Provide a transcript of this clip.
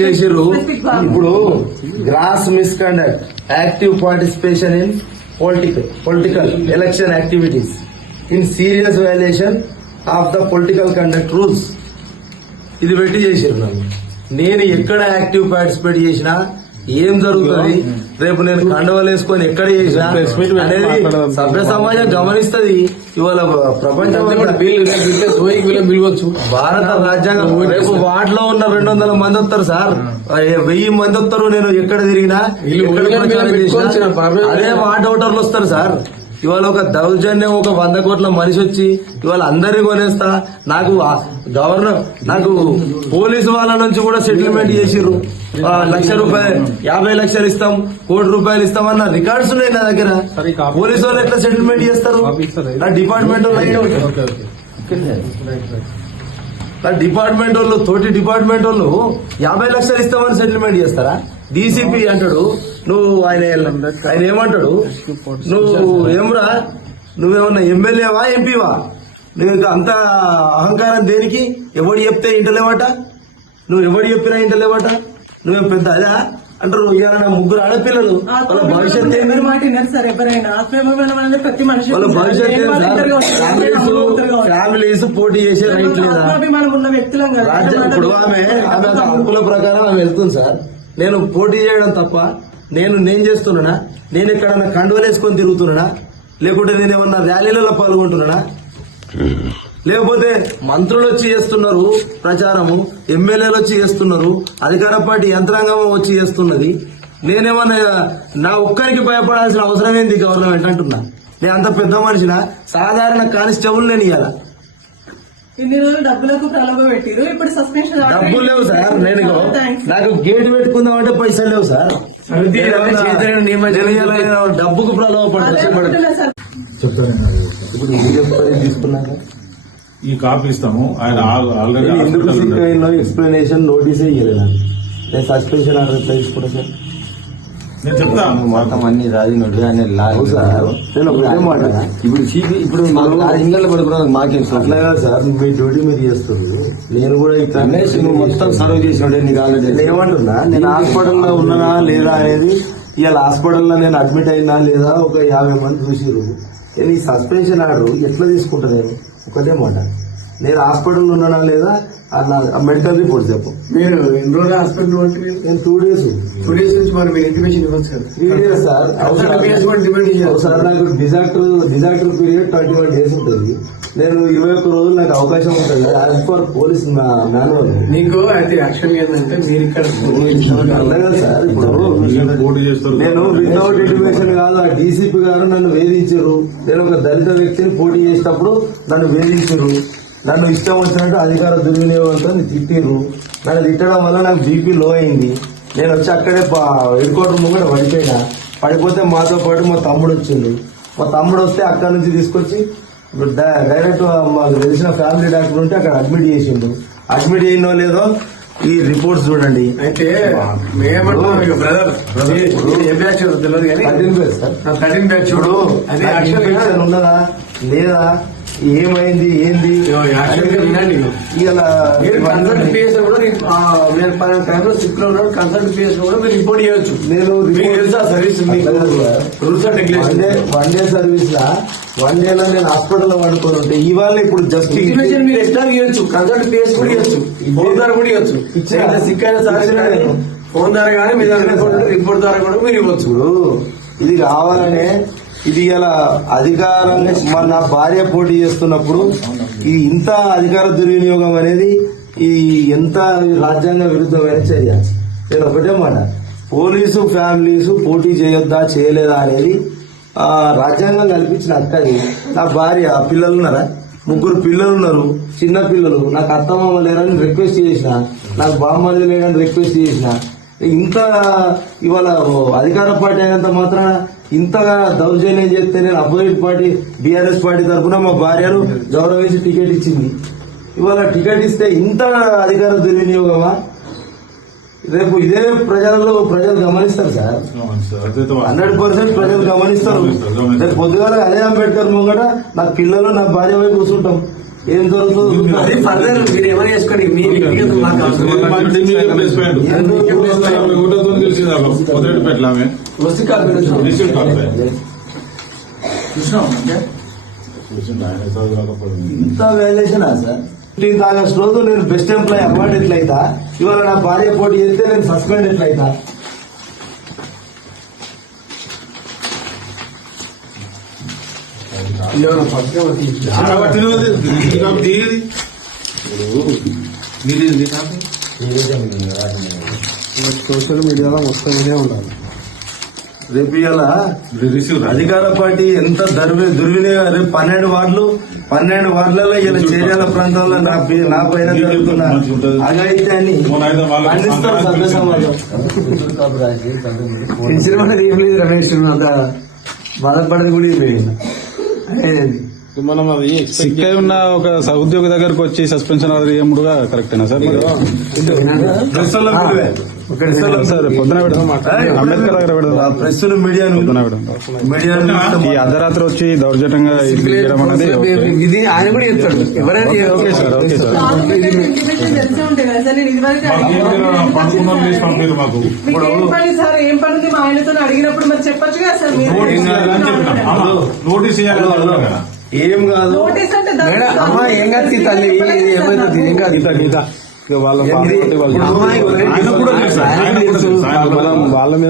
చేసిర్రు. ఇప్పుడు gross misconduct, active participation in political election activities in serious violation of the political conduct rules, ఇది పెట్టి చేసిర్రు నన్ను. నేను ఎక్కడ యాక్టివ్ పార్టిసిపేట్ చేసినా ఏం జరుగుతుంది, రేపు నేను కండవలు వేసుకొని ఎక్కడ చేసినా అనేది సభ్య సమాజం గమనిస్తుంది. ఇవాళ ప్రపంచం భారత రాజ్యాంగం రేపు వార్డులో ఉన్న 200 మంది వస్తారు సార్, 1000 మంది వస్తారు. నేను ఎక్కడ తిరిగినా అదే వార్డ్ అవుటర్లు వస్తారు సార్. ఇవాళ ఒక దౌర్జన్యం, ఒక 100 కోట్ల మనిషి వచ్చి ఇవాళ అందరినీ కొనేస్తా, నాకు గవర్నర్, నాకు పోలీసు వాళ్ళ నుంచి కూడా సెటిల్మెంట్ చేసిర్రు. 1,00,000 రూపాయలు, 50 లక్షలు ఇస్తాం, 1 కోటి రూపాయలు ఇస్తాం అన్న రికార్డ్స్ ఉన్నాయి నా దగ్గర. పోలీసు వాళ్ళు ఎట్లా సెటిల్మెంట్ చేస్తారు? నా డిపార్ట్మెంట్ వాళ్ళు తోటి డిపార్ట్మెంట్ వాళ్ళు 50 లక్షలు ఇస్తామని సెటిల్మెంట్ చేస్తారా? డీసీపీ అంటాడు, నువ్వు ఆయన ఏమంటాడు, నువ్వు ఏమరా, నువ్వేమన్నా ఎమ్మెల్యేవా ఎంపీవా, నువ్వు అంత అహంకారం దేనికి? ఎవడు చెప్తే ఇంటలేవట, నువ్వు ఎవడు చెప్పినా ఇంటలేవట, నువ్వేం పెద్ద అదా అంటారు. ఇవాళ 3 ఆడపిల్లలు, వాళ్ళ భవిష్యత్ వాళ్ళ భవిష్యత్ ఫ్యామిలీస్ పోటీ చేసే రైట్ లేదా? ఇప్పుడు ఆమె హక్కుల ప్రకారం ఆమె వెళ్తుంది సార్. నేను పోటీ చేయడం తప్ప నేను చేస్తున్నానా? నేను ఎక్కడన్నా కండువలేసుకొని తిరుగుతున్నానా? లేకుంటే నేను ఏమన్నా ర్యాలీలలో పాల్గొంటున్నానా? లేకపోతే మంత్రులు వచ్చి చేస్తున్నారు ప్రచారము, ఎమ్మెల్యేలు వచ్చి చేస్తున్నారు, అధికార పార్టీ యంత్రాంగం వచ్చి చేస్తున్నది. నేనేమన్నా నా ఒక్కరికి భయపడాల్సిన అవసరం ఏంది గవర్నమెంట్ అంటున్నా? నేను అంత పెద్ద మనిషినా? సాధారణ కానిస్టేబుల్ నేను ఇవ్వాలా? ఇన్ని రోజులు డబ్బులకు ప్రలోభ పెట్టిరు, ఇప్పుడు సస్పెన్షన్. డబ్బులు లేవు సార్, నేను నాకు గేట్ పెట్టుకుందామంటే పైసలు లేవు సార్. డబ్బుకు ప్రలోభ పడుతుంది. ఇప్పుడు ఏం చెప్తారు తీసుకున్నాక ఈ కాపీ ఇస్తాము. ఆయన ఆల్రెడీ ఎక్స్ప్లెనేషన్ నోటీసే ఇవ్వలేదు. నేను సస్పెన్షన్ ఆర్డర్ ఎట్లా తీసుకుంటా సార్? నేను చెప్తాను మొత్తం అన్ని రాజినోడు ఆయన ఇప్పుడు ఇంట్లో పడుకున్నా మాకేం అట్లా కదా సార్, మీ డ్యూటీ మీరు చేస్తుంది. నేను కూడా ఇక్కడ మొత్తం సర్వ్ చేసినాడు నీకు ఆల్రెడీ. ఏమంటున్నా, నేను హాస్పిటల్లో ఉన్నానా లేదా అనేది, ఇవాళ హాస్పిటల్లో నేను అడ్మిట్ అయినా లేదా ఒక 50 మంది చూసిరు. ఈ సస్పెన్షన్ ఆర్డర్ ఎట్లా తీసుకుంటా? నేను ఒకటే మాట, నేను హాస్పిటల్లో ఉన్నానా లేదా మెడికల్ రిపోర్ట్ చెప్పు. మీరు ఎన్ని రోజులు హాస్పిటల్ నేను 2 డేస్ నుంచి మరి మీరు ఇంటిమేషన్ ఇవ్వచ్చు సార్. 3 days sir. సార్ నాకు డిజాస్టర్ పీరియడ్ 21 డేస్ ఉంటుంది. నేను 21 రోజులు నాకు అవకాశం ఉంటుంది యాజ్ పర్ పోలీస్ మాన్యువల్. నీకు అయితే యాక్షన్ ఏంటంటే మీరు ఇక్కడ అలాగే సార్. ఇప్పుడు నేను వితౌట్ ఇంటిమేషన్ కాదు, ఆ డీసీపీ గారు నన్ను వేధించారు. నేను ఒక దళిత వ్యక్తిని పోటీ చేసేటప్పుడు నన్ను వేధించారు. నన్ను ఇష్టం వచ్చినట్టు అధికార దుర్వినియోగంతో తిట్టిర్రు. నన్ను తిట్టడం వల్ల నాకు బీపీ లో అయింది. నేను వచ్చి అక్కడే హెడ్ క్వార్టర్ ముంగట పడిపోతే మాతో పాటు మా తమ్ముడు వచ్చింది. మా తమ్ముడు వస్తే అక్కడి నుంచి తీసుకొచ్చి డైరెక్ట్ మాకు తెలిసిన ఫ్యామిలీ డాక్టర్ ఉంటే అక్కడ అడ్మిట్ చేసిండు. అడ్మిట్ అయినో లేదో ఈ రిపోర్ట్స్ చూడండి. అయితే బ్రదర్ ఏ బ్యాచ్ తెలియదు కానీ 13 బ్యాచ్ చూడు, అది యాక్షన్ ఉన్నదా లేదా, ఏమైంది ఏంది వినండి. ఇలా కన్సల్ట్ పిఎస్ కూడా మీరు టైంలో సిక్ లో ఉన్నాడు, కన్సల్ట్ పిఎస్ కూడా మీరు రిపోర్ట్ చేయొచ్చు. నేను తెలుసా service rules and regulation. 1 day service law 1 డేలో నేను హాస్పిటల్లో పడుకొని ఉంటే ఇవాళ ఇప్పుడు జస్ట్ మీరు ఎట్లా ఇవ్వచ్చు, కన్సల్ట్ పిఎస్ కూడా ఇవ్వచ్చు, ఫోన్ ద్వారా కూడా ఇవ్వచ్చు. సిక్ అయిన సర్వీస్ ఫోన్ ద్వారా కానీ మీ రిపోర్ట్ ద్వారా కూడా మీరు ఇవ్వచ్చు. ఇది కావాలనే ఇది ఇలా అధికారంగా నా భార్య పోటీ చేస్తున్నప్పుడు ఈ ఇంత అధికార దుర్వినియోగం అనేది ఈ ఎంత రాజ్యాంగ విరుద్ధమైన చర్య. నేను ఒకటే మాట, పోలీసు ఫ్యామిలీస్ పోటీ చేయొద్దా చేయలేదా అనేది రాజ్యాంగం కల్పించిన హక్కది. నా భార్య, పిల్లలు ఉన్నారా, 3 పిల్లలు ఉన్నారు, చిన్న పిల్లలు. నాకు అత్తమామ లేరని రిక్వెస్ట్ చేసిన, నాకు బామ్మది లేరని రిక్వెస్ట్ చేసిన. ఇంత ఇవాళ అధికార పార్టీ అయినంత మాత్రాన ఇంతగా దౌర్జన్యం చేస్తే నేను అపోజిట్ పార్టీ బీఆర్ఎస్ పార్టీ తరఫున మా భార్యను గౌరవించి టికెట్ ఇచ్చింది. ఇవాళ టికెట్ ఇస్తే ఇంత అధికార దుర్వినియోగమా? రేపు ఇదే ప్రజలు గమనిస్తారు సార్, 100% ప్రజలు గమనిస్తారు. రేపు పొద్దుగాల అదే అంబేద్కర్ ముంగట నా పిల్లలు నా భార్య వైపు కూర్చుంటాం. ఏం దొరుకుతుంది అది ఫర్దర్ మీరు ఏమైనా చేసుకోండి మీ వ్యక్తిగతం మాకు అవసరం మొదలెట్టిపెట్ల ఆమె వస్తు కాపీ రిసీవ్ కాపీ చూసినాం అంటే ఇంత వాల్యుయేషన్ సార్ 15th ఆగస్ట్ రోజు నేను బెస్ట్ ఎంప్లాయీ అవార్డు ఎట్లయితా, ఇవాళ నా భార్య పోటీ చేస్తే నేను సస్పెండ్ ఎట్లయితా? సోషల్ మీడియాలో మొత్తం ఇదే ఉండాలి. రేపు ఇవాళ రిసీవ్ అధికార పార్టీ ఎంత దుర్వినియోగం, రేపు 12 వార్డులలో ఇలా చేర్యాల ప్రాంతంలో నా పైన జరుగుతున్న అఘాయిత్యాన్ని ఖండిస్తాం సభ్య సమాజం. సినిమా ఏం లేదు రమేష్ అంత బాధపడేది కూడా ఏం లేదు. మనం అది సిక్ అయి ఉన్న ఒక ఉద్యోగి దగ్గరకు వచ్చి సస్పెన్షన్ ఆర్డర్ ఇవ్వముడుగా కరెక్టేనా సార్? ప్రెస్సుల్లో మీడియా. సార్ పొద్దున పెడదాం, అంబేద్కర్ దగ్గర పెడదాం, ప్రెస్ మీడియాను పొద్దున పెడదాం. ఈ అర్ధరాత్రి వచ్చి దౌర్జన్యంగా ఇది చేయడం అనేది ఇది ఆయన కూడా చెప్తాడు ఎవరైనా okay sir, okay sir. Intimation తెలిసే ఉంటాయి కదా సార్. నేను ఇదివరకు పండుకున్న చేసి పంపారు మాకు. మీకు ఏం పని సార్, ఏం పని ఉంది మా ఆయనతో అడిగినప్పుడు మరి చెప్పొచ్చు కదా సార్. మీరు నోటీస్ ఇవ్వాలని చెప్పినాం. అవును, నోటీస్ ఇవ్వాలని చెప్పినాం కదా. ఏం కాదు. నోటీస్ అంటే మేడం అమ్మ ఏం కాదు తల్లి ఏమైతుంది ఏం కాదు గీత వాళ్ళ అమ్మాయి ఆయన కూడా తెలుసు, ఆయన కూడా తెలుసు. వాళ్ళ మీద